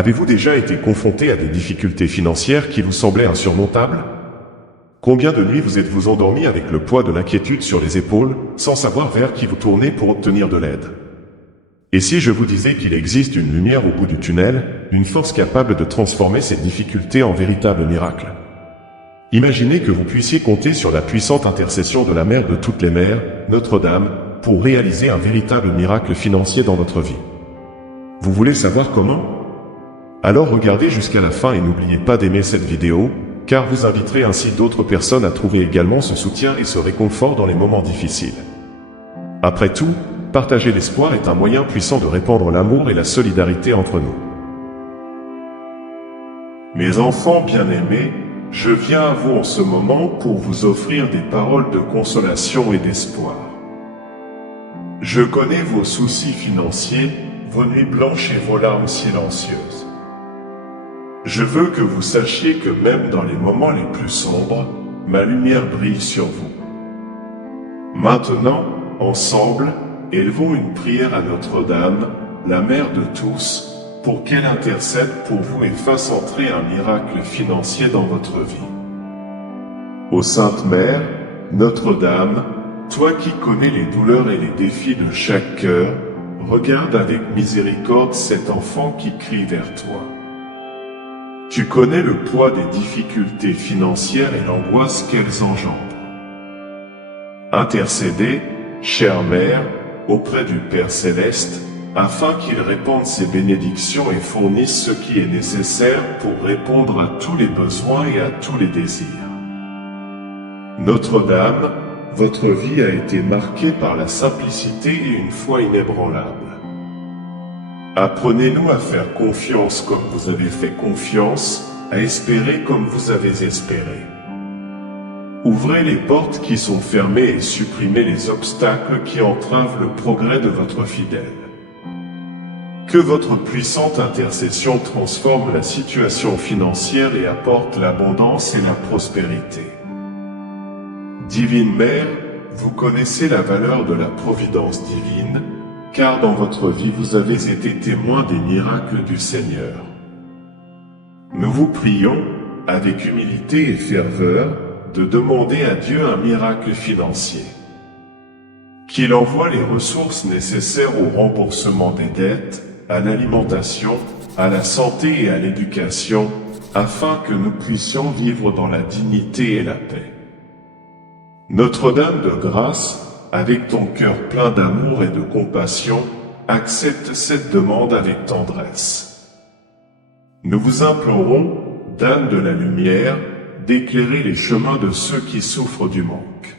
Avez-vous déjà été confronté à des difficultés financières qui vous semblaient insurmontables? Combien de nuits vous êtes-vous endormi avec le poids de l'inquiétude sur les épaules, sans savoir vers qui vous tourner pour obtenir de l'aide? Et si je vous disais qu'il existe une lumière au bout du tunnel, une force capable de transformer ces difficultés en véritables miracles? Imaginez que vous puissiez compter sur la puissante intercession de la mère de toutes les mères, Notre-Dame, pour réaliser un véritable miracle financier dans votre vie. Vous voulez savoir comment? Alors regardez jusqu'à la fin et n'oubliez pas d'aimer cette vidéo, car vous inviterez ainsi d'autres personnes à trouver également ce soutien et ce réconfort dans les moments difficiles. Après tout, partager l'espoir est un moyen puissant de répandre l'amour et la solidarité entre nous. Mes enfants bien-aimés, je viens à vous en ce moment pour vous offrir des paroles de consolation et d'espoir. Je connais vos soucis financiers, vos nuits blanches et vos larmes silencieuses. Je veux que vous sachiez que même dans les moments les plus sombres, ma lumière brille sur vous. Maintenant, ensemble, élevons une prière à Notre-Dame, la mère de tous, pour qu'elle intercède pour vous et fasse entrer un miracle financier dans votre vie. Ô Sainte Mère, Notre-Dame, toi qui connais les douleurs et les défis de chaque cœur, regarde avec miséricorde cet enfant qui crie vers toi. Tu connais le poids des difficultés financières et l'angoisse qu'elles engendrent. Intercédez, chère Mère, auprès du Père Céleste, afin qu'il répande ses bénédictions et fournisse ce qui est nécessaire pour répondre à tous les besoins et à tous les désirs. Notre-Dame, votre vie a été marquée par la simplicité et une foi inébranlable. Apprenez-nous à faire confiance comme vous avez fait confiance, à espérer comme vous avez espéré. Ouvrez les portes qui sont fermées et supprimez les obstacles qui entravent le progrès de votre fidèle. Que votre puissante intercession transforme la situation financière et apporte l'abondance et la prospérité. Divine Mère, vous connaissez la valeur de la providence divine, car dans votre vie vous avez été témoin des miracles du Seigneur. Nous vous prions, avec humilité et ferveur, de demander à Dieu un miracle financier. Qu'il envoie les ressources nécessaires au remboursement des dettes, à l'alimentation, à la santé et à l'éducation, afin que nous puissions vivre dans la dignité et la paix. Notre-Dame de grâce, avec ton cœur plein d'amour et de compassion, accepte cette demande avec tendresse. Nous vous implorons, Dame de la lumière, d'éclairer les chemins de ceux qui souffrent du manque.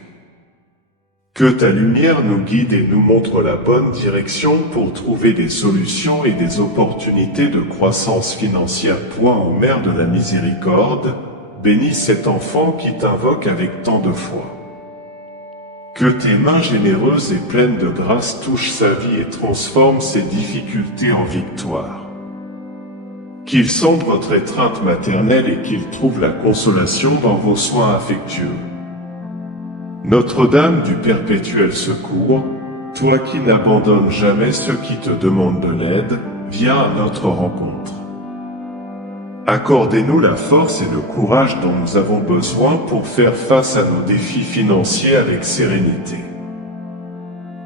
Que ta lumière nous guide et nous montre la bonne direction pour trouver des solutions et des opportunités de croissance financière. Toi, ô Mère de la miséricorde, bénis cet enfant qui t'invoque avec tant de foi. Que tes mains généreuses et pleines de grâce touchent sa vie et transforment ses difficultés en victoire. Qu'il sente votre étreinte maternelle et qu'il trouve la consolation dans vos soins affectueux. Notre-Dame du perpétuel secours, toi qui n'abandonnes jamais ceux qui te demandent de l'aide, viens à notre rencontre. Accordez-nous la force et le courage dont nous avons besoin pour faire face à nos défis financiers avec sérénité.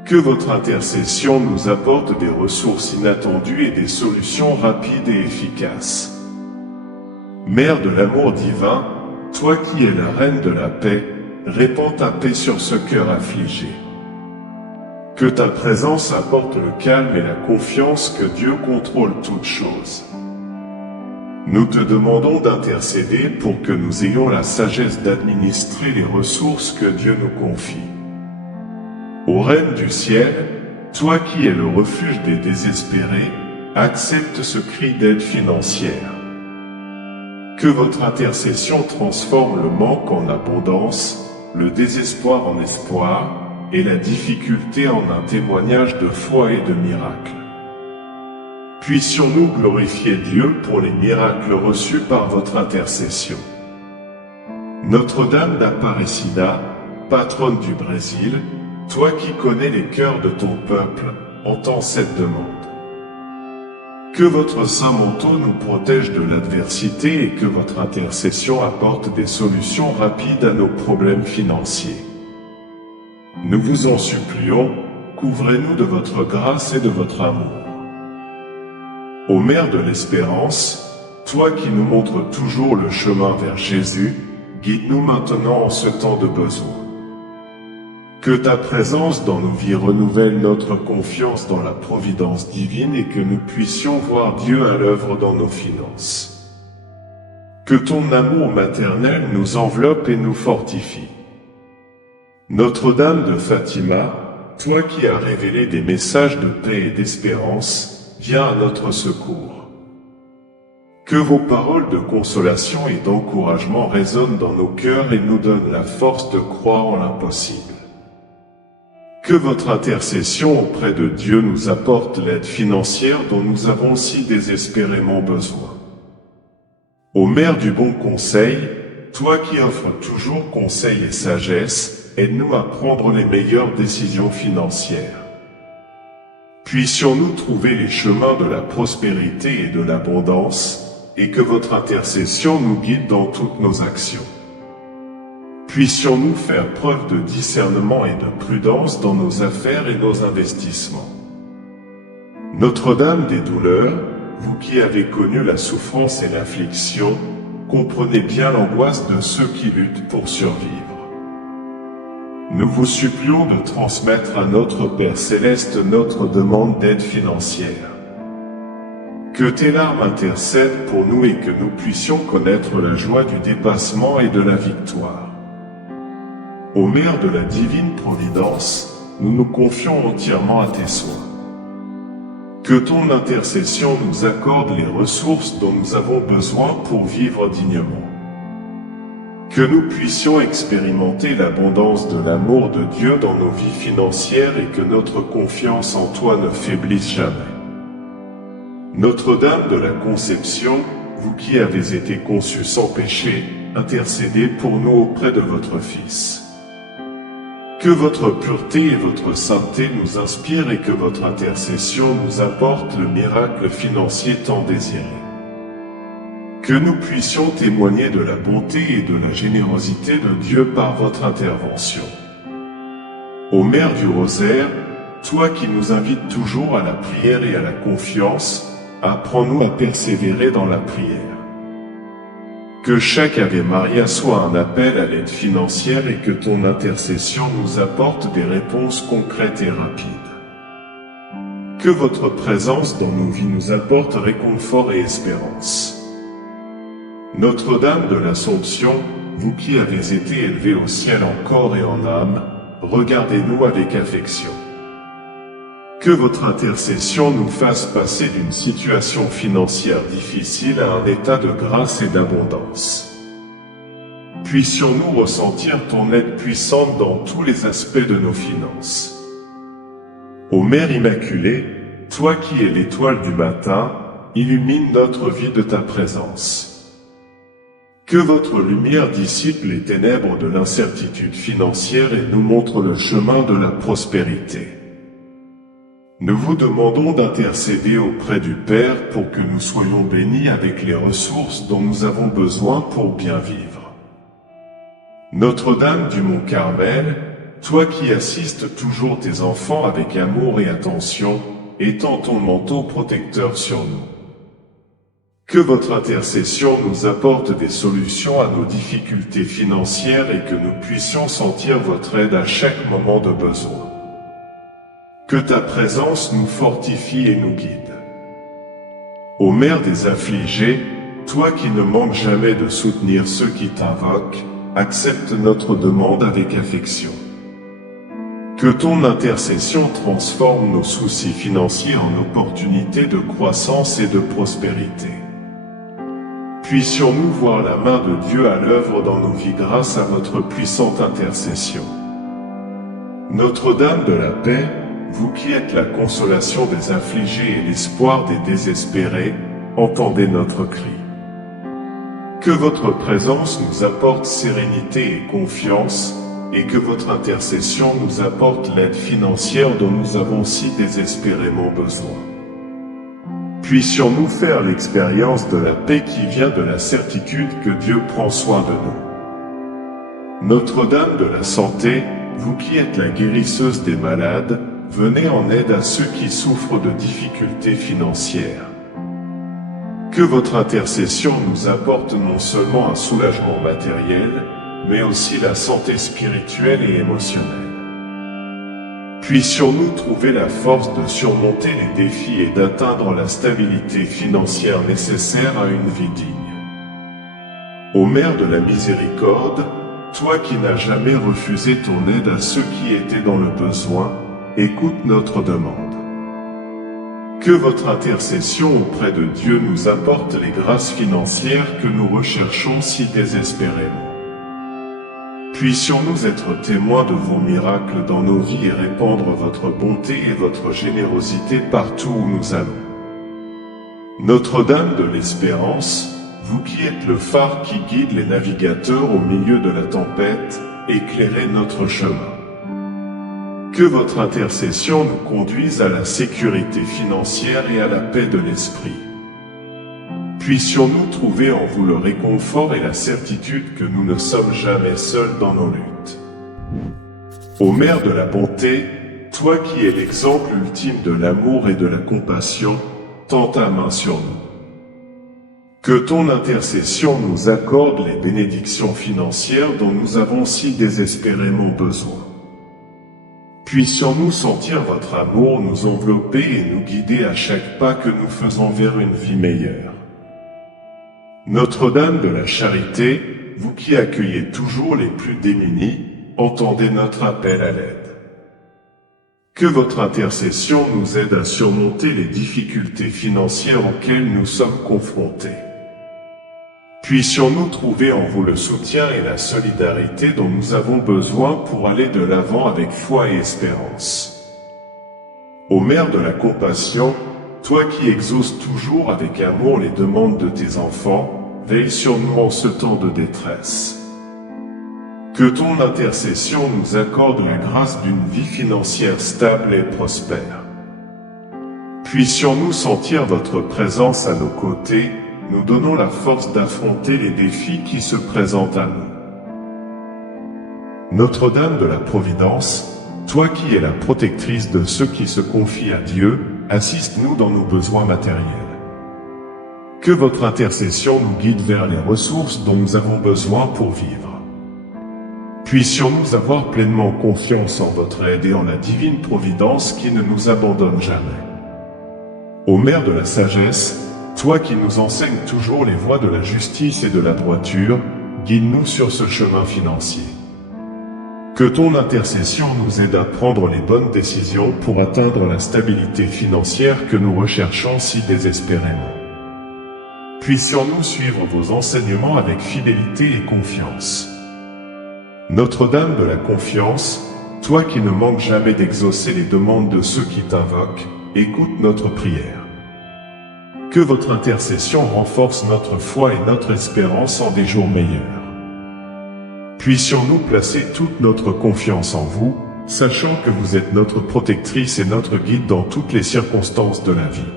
Que votre intercession nous apporte des ressources inattendues et des solutions rapides et efficaces. Mère de l'amour divin, toi qui es la reine de la paix, répands ta paix sur ce cœur affligé. Que ta présence apporte le calme et la confiance que Dieu contrôle toutes choses. Nous te demandons d'intercéder pour que nous ayons la sagesse d'administrer les ressources que Dieu nous confie. Ô Reine du ciel, toi qui es le refuge des désespérés, accepte ce cri d'aide financière. Que votre intercession transforme le manque en abondance, le désespoir en espoir, et la difficulté en un témoignage de foi et de miracle. Puissions-nous glorifier Dieu pour les miracles reçus par votre intercession. Notre-Dame d'Aparecida, patronne du Brésil, toi qui connais les cœurs de ton peuple, entends cette demande. Que votre saint manteau nous protège de l'adversité et que votre intercession apporte des solutions rapides à nos problèmes financiers. Nous vous en supplions, couvrez-nous de votre grâce et de votre amour. Ô Mère de l'espérance, toi qui nous montres toujours le chemin vers Jésus, guide-nous maintenant en ce temps de besoin. Que ta présence dans nos vies renouvelle notre confiance dans la providence divine et que nous puissions voir Dieu à l'œuvre dans nos finances. Que ton amour maternel nous enveloppe et nous fortifie. Notre-Dame de Fatima, toi qui as révélé des messages de paix et d'espérance, viens à notre secours. Que vos paroles de consolation et d'encouragement résonnent dans nos cœurs et nous donnent la force de croire en l'impossible. Que votre intercession auprès de Dieu nous apporte l'aide financière dont nous avons si désespérément besoin. Ô Mère du bon conseil, toi qui offres toujours conseil et sagesse, aide-nous à prendre les meilleures décisions financières. Puissions-nous trouver les chemins de la prospérité et de l'abondance, et que votre intercession nous guide dans toutes nos actions. Puissions-nous faire preuve de discernement et de prudence dans nos affaires et nos investissements. Notre-Dame des douleurs, vous qui avez connu la souffrance et l'affliction, comprenez bien l'angoisse de ceux qui luttent pour survivre. Nous vous supplions de transmettre à notre Père Céleste notre demande d'aide financière. Que tes larmes intercèdent pour nous et que nous puissions connaître la joie du dépassement et de la victoire. Ô Mère de la divine providence, nous nous confions entièrement à tes soins. Que ton intercession nous accorde les ressources dont nous avons besoin pour vivre dignement. Que nous puissions expérimenter l'abondance de l'amour de Dieu dans nos vies financières et que notre confiance en toi ne faiblisse jamais. Notre-Dame de la Conception, vous qui avez été conçue sans péché, intercédez pour nous auprès de votre Fils. Que votre pureté et votre sainteté nous inspirent et que votre intercession nous apporte le miracle financier tant désiré. Que nous puissions témoigner de la bonté et de la générosité de Dieu par votre intervention. Ô Mère du Rosaire, toi qui nous invites toujours à la prière et à la confiance, apprends-nous à persévérer dans la prière. Que chaque Ave Maria soit un appel à l'aide financière et que ton intercession nous apporte des réponses concrètes et rapides. Que votre présence dans nos vies nous apporte réconfort et espérance. Notre-Dame de l'Assomption, vous qui avez été élevée au ciel en corps et en âme, regardez-nous avec affection. Que votre intercession nous fasse passer d'une situation financière difficile à un état de grâce et d'abondance. Puissions-nous ressentir ton aide puissante dans tous les aspects de nos finances. Ô Mère Immaculée, toi qui es l'étoile du matin, illumine notre vie de ta présence. Que votre lumière dissipe les ténèbres de l'incertitude financière et nous montre le chemin de la prospérité. Nous vous demandons d'intercéder auprès du Père pour que nous soyons bénis avec les ressources dont nous avons besoin pour bien vivre. Notre-Dame du Mont Carmel, toi qui assistes toujours tes enfants avec amour et attention, étends ton manteau protecteur sur nous. Que votre intercession nous apporte des solutions à nos difficultés financières et que nous puissions sentir votre aide à chaque moment de besoin. Que ta présence nous fortifie et nous guide. Ô Mère des affligés, toi qui ne manques jamais de soutenir ceux qui t'invoquent, accepte notre demande avec affection. Que ton intercession transforme nos soucis financiers en opportunités de croissance et de prospérité. Puissions-nous voir la main de Dieu à l'œuvre dans nos vies grâce à votre puissante intercession. Notre-Dame de la paix, vous qui êtes la consolation des affligés et l'espoir des désespérés, entendez notre cri. Que votre présence nous apporte sérénité et confiance, et que votre intercession nous apporte l'aide financière dont nous avons si désespérément besoin. Puissions-nous faire l'expérience de la paix qui vient de la certitude que Dieu prend soin de nous. Notre-Dame de la Santé, vous qui êtes la guérisseuse des malades, venez en aide à ceux qui souffrent de difficultés financières. Que votre intercession nous apporte non seulement un soulagement matériel, mais aussi la santé spirituelle et émotionnelle. Puissions-nous trouver la force de surmonter les défis et d'atteindre la stabilité financière nécessaire à une vie digne. Ô Mère de la Miséricorde, toi qui n'as jamais refusé ton aide à ceux qui étaient dans le besoin, écoute notre demande. Que votre intercession auprès de Dieu nous apporte les grâces financières que nous recherchons si désespérément. Puissions-nous être témoins de vos miracles dans nos vies et répandre votre bonté et votre générosité partout où nous allons. Notre-Dame de l'Espérance, vous qui êtes le phare qui guide les navigateurs au milieu de la tempête, éclairez notre chemin. Que votre intercession nous conduise à la sécurité financière et à la paix de l'esprit. Puissions-nous trouver en vous le réconfort et la certitude que nous ne sommes jamais seuls dans nos luttes. Ô Mère de la bonté, toi qui es l'exemple ultime de l'amour et de la compassion, tends ta main sur nous. Que ton intercession nous accorde les bénédictions financières dont nous avons si désespérément besoin. Puissions-nous sentir votre amour nous envelopper et nous guider à chaque pas que nous faisons vers une vie meilleure. Notre-Dame de la Charité, vous qui accueillez toujours les plus démunis, entendez notre appel à l'aide. Que votre intercession nous aide à surmonter les difficultés financières auxquelles nous sommes confrontés. Puissions-nous trouver en vous le soutien et la solidarité dont nous avons besoin pour aller de l'avant avec foi et espérance. Ô Mère de la compassion, toi qui exauces toujours avec amour les demandes de tes enfants, veille sur nous en ce temps de détresse. Que ton intercession nous accorde la grâce d'une vie financière stable et prospère. Puissions-nous sentir votre présence à nos côtés, nous donnons la force d'affronter les défis qui se présentent à nous. Notre-Dame de la Providence, toi qui es la protectrice de ceux qui se confient à Dieu, assiste-nous dans nos besoins matériels. Que votre intercession nous guide vers les ressources dont nous avons besoin pour vivre. Puissions-nous avoir pleinement confiance en votre aide et en la divine providence qui ne nous abandonne jamais. Ô Mère de la Sagesse, toi qui nous enseignes toujours les voies de la justice et de la droiture, guide-nous sur ce chemin financier. Que ton intercession nous aide à prendre les bonnes décisions pour atteindre la stabilité financière que nous recherchons si désespérément. Puissions-nous suivre vos enseignements avec fidélité et confiance. Notre-Dame de la Confiance, toi qui ne manques jamais d'exaucer les demandes de ceux qui t'invoquent, écoute notre prière. Que votre intercession renforce notre foi et notre espérance en des jours meilleurs. Puissions-nous placer toute notre confiance en vous, sachant que vous êtes notre protectrice et notre guide dans toutes les circonstances de la vie.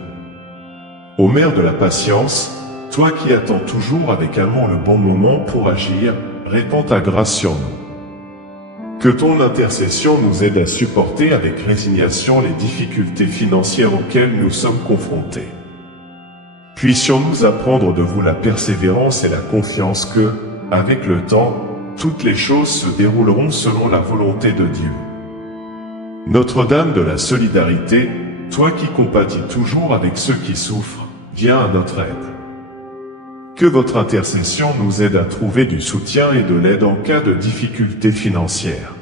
Ô Mère de la Patience, toi qui attends toujours avec amour le bon moment pour agir, répands ta grâce sur nous. Que ton intercession nous aide à supporter avec résignation les difficultés financières auxquelles nous sommes confrontés. Puissions-nous apprendre de vous la persévérance et la confiance que, avec le temps, toutes les choses se dérouleront selon la volonté de Dieu. Notre-Dame de la Solidarité, toi qui compatis toujours avec ceux qui souffrent, viens à notre aide. Que votre intercession nous aide à trouver du soutien et de l'aide en cas de difficultés financières.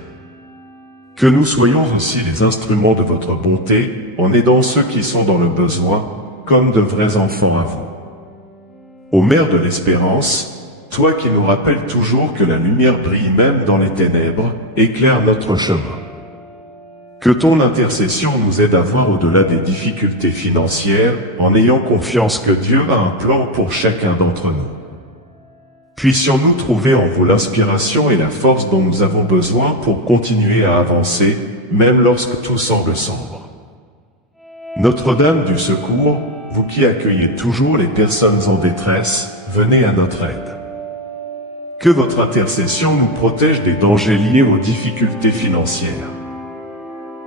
Que nous soyons aussi les instruments de votre bonté, en aidant ceux qui sont dans le besoin, comme de vrais enfants à vous. Ô Mère de l'Espérance, toi qui nous rappelles toujours que la lumière brille même dans les ténèbres, éclaire notre chemin. Que ton intercession nous aide à voir au-delà des difficultés financières, en ayant confiance que Dieu a un plan pour chacun d'entre nous. Puissions-nous trouver en vous l'inspiration et la force dont nous avons besoin pour continuer à avancer, même lorsque tout semble sombre. Notre-Dame du Secours, vous qui accueillez toujours les personnes en détresse, venez à notre aide. Que votre intercession nous protège des dangers liés aux difficultés financières.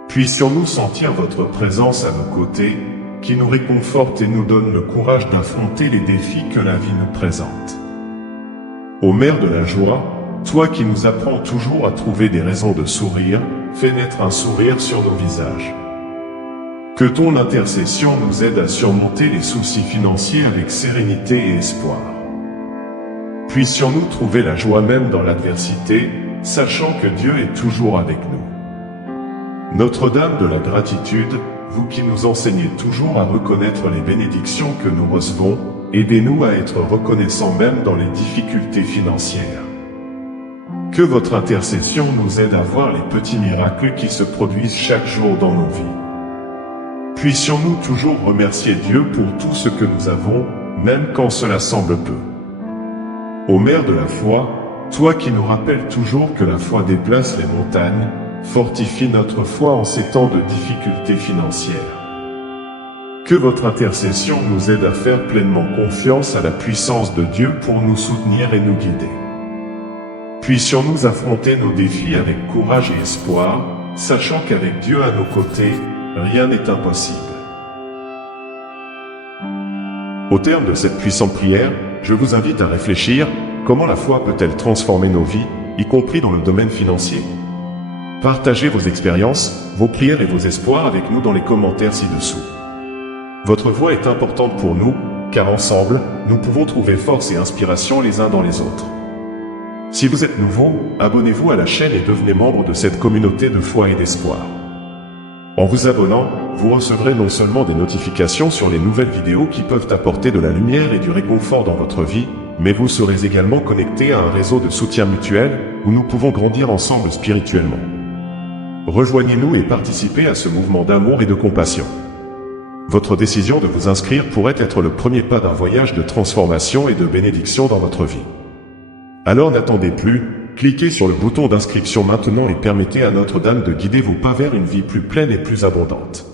Puissions-nous sentir votre présence à nos côtés, qui nous réconforte et nous donne le courage d'affronter les défis que la vie nous présente. Ô Mère de la joie, toi qui nous apprends toujours à trouver des raisons de sourire, fais naître un sourire sur nos visages. Que ton intercession nous aide à surmonter les soucis financiers avec sérénité et espoir. Puissions-nous trouver la joie même dans l'adversité, sachant que Dieu est toujours avec nous. Notre-Dame de la gratitude, vous qui nous enseignez toujours à reconnaître les bénédictions que nous recevons, aidez-nous à être reconnaissants même dans les difficultés financières. Que votre intercession nous aide à voir les petits miracles qui se produisent chaque jour dans nos vies. Puissions-nous toujours remercier Dieu pour tout ce que nous avons, même quand cela semble peu. Ô Mère de la foi, toi qui nous rappelles toujours que la foi déplace les montagnes, fortifie notre foi en ces temps de difficultés financières. Que votre intercession nous aide à faire pleinement confiance à la puissance de Dieu pour nous soutenir et nous guider. Puissions-nous affronter nos défis avec courage et espoir, sachant qu'avec Dieu à nos côtés, rien n'est impossible. Au terme de cette puissante prière, je vous invite à réfléchir, comment la foi peut-elle transformer nos vies, y compris dans le domaine financier? Partagez vos expériences, vos prières et vos espoirs avec nous dans les commentaires ci-dessous. Votre voix est importante pour nous, car ensemble, nous pouvons trouver force et inspiration les uns dans les autres. Si vous êtes nouveau, abonnez-vous à la chaîne et devenez membre de cette communauté de foi et d'espoir. En vous abonnant, vous recevrez non seulement des notifications sur les nouvelles vidéos qui peuvent apporter de la lumière et du réconfort dans votre vie, mais vous serez également connecté à un réseau de soutien mutuel, où nous pouvons grandir ensemble spirituellement. Rejoignez-nous et participez à ce mouvement d'amour et de compassion. Votre décision de vous inscrire pourrait être le premier pas d'un voyage de transformation et de bénédiction dans votre vie. Alors n'attendez plus, cliquez sur le bouton d'inscription maintenant et permettez à Notre-Dame de guider vos pas vers une vie plus pleine et plus abondante.